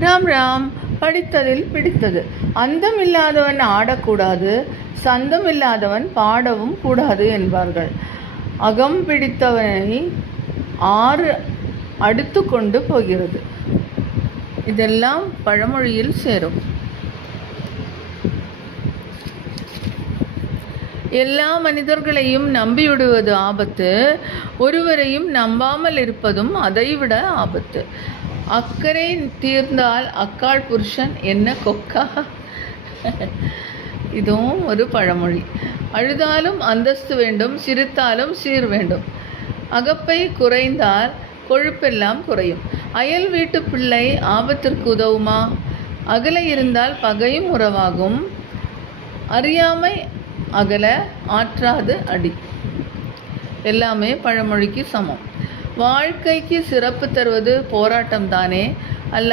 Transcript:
ராம் ராம். படித்ததில் பிடித்தது. அந்தம் இல்லாதவன் ஆடக்கூடாது, சந்தம் இல்லாதவன் பாடவும் கூடாது என்பார்கள். அகம் பிடித்தவனை ஆறு அடுத்து கொண்டு போகிறது. இதெல்லாம் பழமொழியில் சேரும். எல்லா மனிதர்களையும் நம்பிவிடுவது ஆபத்து, ஒருவரையும் நம்பாமல் இருப்பதும் அதைவிட ஆபத்து. அக்கறை தீர்ந்தால் அக்காள் புருஷன் என்ன கொக்கா. இதுவும் ஒரு பழமொழி. அழுதாலும் அந்தஸ்து வேண்டும், சிரித்தாலும் சீர் வேண்டும். அகப்பை குறைந்தால் கொழுப்பெல்லாம் குறையும். அயல் வீட்டு பிள்ளை ஆபத்திற்கு உதவுமா? அகல இருந்தால் பகையும் உறவாகும். அறியாமை அகல ஆற்றாது அடி. எல்லாமே பழமொழிக்கு சமம். வாழ்க்கைக்கு சிறப்பு தருவது போராட்டம் தானே, அல்ல